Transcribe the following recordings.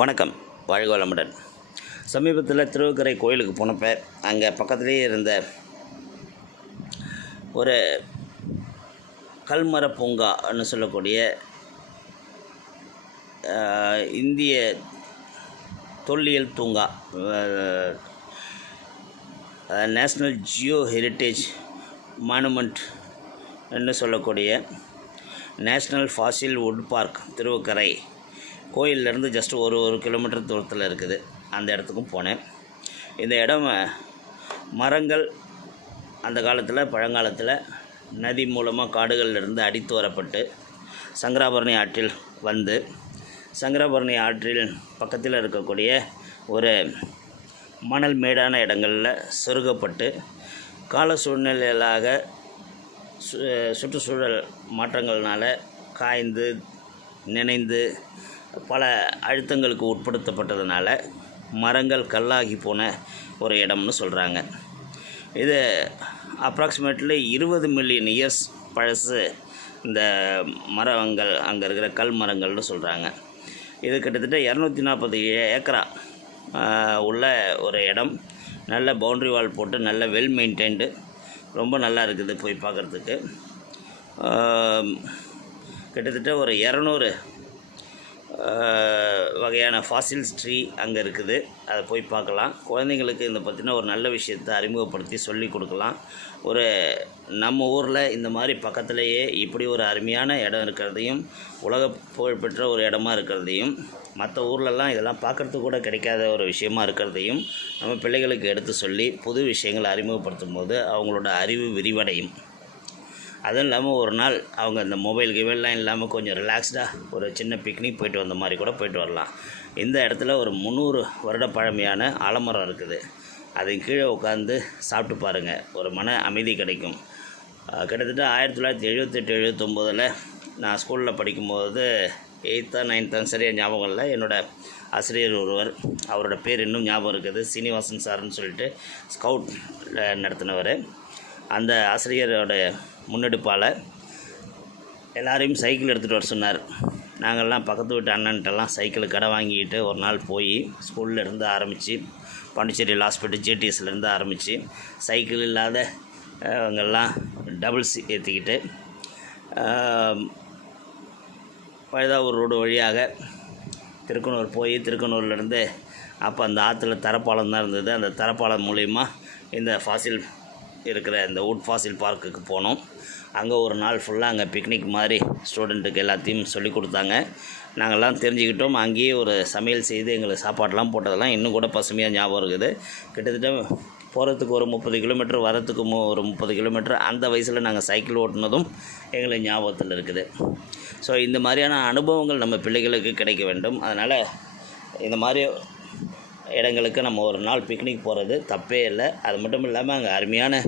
வணக்கம். வாழ்க வளமுடன் சமீபத்தில் திருவுக்கரை கோயிலுக்கு போனப்ப அங்கே பக்கத்துலேயே இருந்த ஒரு கல்மர பூங்கான்னு சொல்லக்கூடிய இந்திய தொல்லியல் பூங்கா நேஷ்னல் ஜியோ ஹெரிட்டேஜ் மானுமெண்ட் என்று சொல்லக்கூடிய national fossil wood park Thiruvakkarai கோயிலேருந்து ஜஸ்ட் ஒரு ஒரு கிலோமீட்டர் தூரத்தில் இருக்குது. அந்த இடத்துக்கும் போனேன். இந்த இடம் மரங்கள் அந்த காலத்தில் பழங்காலத்தில் நதி மூலமாக காடுகளிலிருந்து அடித்து வரப்பட்டு சங்கராபரணி ஆற்றில் வந்து சங்கராபரணி ஆற்றில் பக்கத்தில் இருக்கக்கூடிய ஒரு மணல் மேடான இடங்களில் சொருகப்பட்டு கால சூழ்நிலைகளாக சு சுற்றுச்சூழல் மாற்றங்கள்னால் காய்ந்து நினைந்து பல அழுத்தங்களுக்கு உட்படுத்தப்பட்டதுனால மரங்கள் கல்லாகி போன ஒரு இடம்னு சொல்கிறாங்க இது அப்ராக்சிமேட்லி இருபது மில்லியன் இயர்ஸ் பழசு இந்த மரங்கள் அங்கே இருக்கிற கல் மரங்கள்னு சொல்கிறாங்க இது கிட்டத்தட்ட இரநூத்தி நாற்பது ஏக்கரா உள்ள ஒரு இடம். நல்ல பவுண்ட்ரி வால் போட்டு நல்ல வெல் மெயின்டைன்டு ரொம்ப நல்லா இருக்குது போய் பார்க்குறதுக்கு. கிட்டத்தட்ட ஒரு இரநூறு வகையான ஃபாசில்ஸ் ட்ரீ அங்கே இருக்குது. அதை போய் பார்க்கலாம். குழந்தைங்களுக்கு இந்த பற்றின ஒரு நல்ல விஷயத்தை அறிமுகப்படுத்தி சொல்லி கொடுக்கலாம். ஒரு நம்ம ஊரில் இந்த மாதிரி பக்கத்துலேயே இப்படி ஒரு அருமையான இடம் இருக்கிறதையும் உலக புகழ்பெற்ற ஒரு இடமா இருக்கிறதையும் மற்ற ஊர்லெல்லாம் இதெல்லாம் பார்க்குறதுக்கு கூட கிடைக்காத ஒரு விஷயமா இருக்கிறதையும் நம்ம பிள்ளைகளுக்கு எடுத்து சொல்லி புது விஷயங்களை அறிமுகப்படுத்தும் போது அவங்களோட அறிவு விரிவடையும். அதுவும் இல்லாமல் ஒரு நாள் அவங்க இந்த மொபைல் கிவெல்லாம் இல்லாமல் கொஞ்சம் ரிலாக்ஸ்டாக ஒரு சின்ன பிக்னிக் போயிட்டு வந்த மாதிரி கூட போயிட்டு வரலாம். இந்த இடத்துல ஒரு முந்நூறு வருட பழமையான ஆலமரம் இருக்குது. அது கீழே உட்காந்து சாப்பிட்டு பாருங்கள் ஒரு மன அமைதி கிடைக்கும். கிட்டத்தட்ட ஆயிரத்தி தொள்ளாயிரத்தி எழுபத்தெட்டு எழுபத்தொம்போதில் நான் ஸ்கூலில் படிக்கும்போது எயித்தா நைன்த்தான் சரியாக ஞாபகம் இல்லை. என்னோடய ஆசிரியர் ஒருவர் அவரோட பேர் இன்னும் ஞாபகம் இருக்குது. சீனிவாசன் சார்னு சொல்லிட்டு ஸ்கவுட் நடத்தினவர். அந்த ஆசிரியரோட முன்னெடுப்பால் எல்லாரையும் சைக்கிள் எடுத்துகிட்டு வர சொன்னார். நாங்கள்லாம் பக்கத்து வீட்டு அண்ணன்ட்டெல்லாம் சைக்கிள் கடை வாங்கிட்டு ஒரு நாள் போய் ஸ்கூலில் இருந்து ஆரம்பித்து பாண்டிச்சேரி ஹாஸ்பிட்டல் ஜேடிஎஸ்லேருந்து ஆரம்பித்து சைக்கிள் இல்லாத அவங்கெல்லாம் டபுள்ஸ் ஏற்றிக்கிட்டு பழுதாவூர் ரோடு வழியாக திருக்கனூர் போய் திருக்கனூர்லேருந்து அப்போ அந்த ஆற்றுல தரப்பாலம் தான் இருந்தது. அந்த தரப்பாலம் மூலிமா இந்த ஃபாசில் இருக்கிற இந்த வுட் ஃபாசில் பார்க்குக்கு போனோம். அங்கே ஒரு நாள் ஃபுல்லாக அங்கே பிக்னிக் மாதிரி ஸ்டூடெண்ட்டுக்கு எல்லாத்தையும் சொல்லி கொடுத்தாங்க. நாங்கள்லாம் தெரிஞ்சுக்கிட்டோம். அங்கேயே ஒரு சமையல் செய்து எங்களுக்கு சாப்பாடெலாம் போட்டதெல்லாம் இன்னும் கூட பசுமையாக ஞாபகம் இருக்குது. கிட்டத்தட்ட போகிறதுக்கு ஒரு முப்பது கிலோமீட்டர் வரத்துக்கு மு ஒரு முப்பது கிலோமீட்டர் அந்த வயசில் நாங்கள் சைக்கிள் ஓட்டினதும் எங்களுக்கு ஞாபகத்தில் இருக்குது. ஸோ இந்த மாதிரியான அனுபவங்கள் நம்ம பிள்ளைகளுக்கு கிடைக்க வேண்டும். அதனால் இந்த மாதிரி இடங்களுக்கு நம்ம ஒரு நாள் பிக்னிக் போகிறது தப்பே இல்லை. அது மட்டும் இல்லாமல் அங்கே அருமையான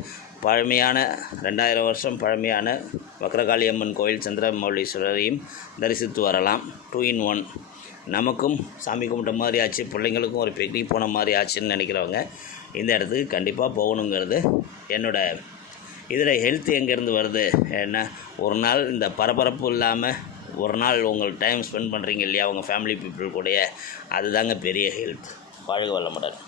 பழமையான ரெண்டாயிரம் வருஷம் பழமையான வக்ரகாளி அம்மன் கோயில் சந்திரமௌலீஸ்வரரையும் தரிசித்து வரலாம். டூ இன் ஒன் நமக்கும் சாமி கும்பிட்ட மாதிரி ஆச்சு. பிள்ளைங்களுக்கும் ஒரு பிக்னிக் போன மாதிரி ஆச்சுன்னு நினைக்கிறவங்க இந்த இடத்துக்கு கண்டிப்பாக போகணுங்கிறது என்னோடய இதில் ஹெல்த் எங்கேருந்து வருது? என்ன? ஒரு நாள் இந்த பரபரப்பு இல்லாமல் ஒரு நாள் உங்கள் டைம் ஸ்பெண்ட் பண்ணுறீங்க இல்லையா? உங்கள் ஃபேமிலி பீப்புள் கூடயே. அதுதாங்க பெரிய ஹெல்த் வாழ்க வளமுடன்.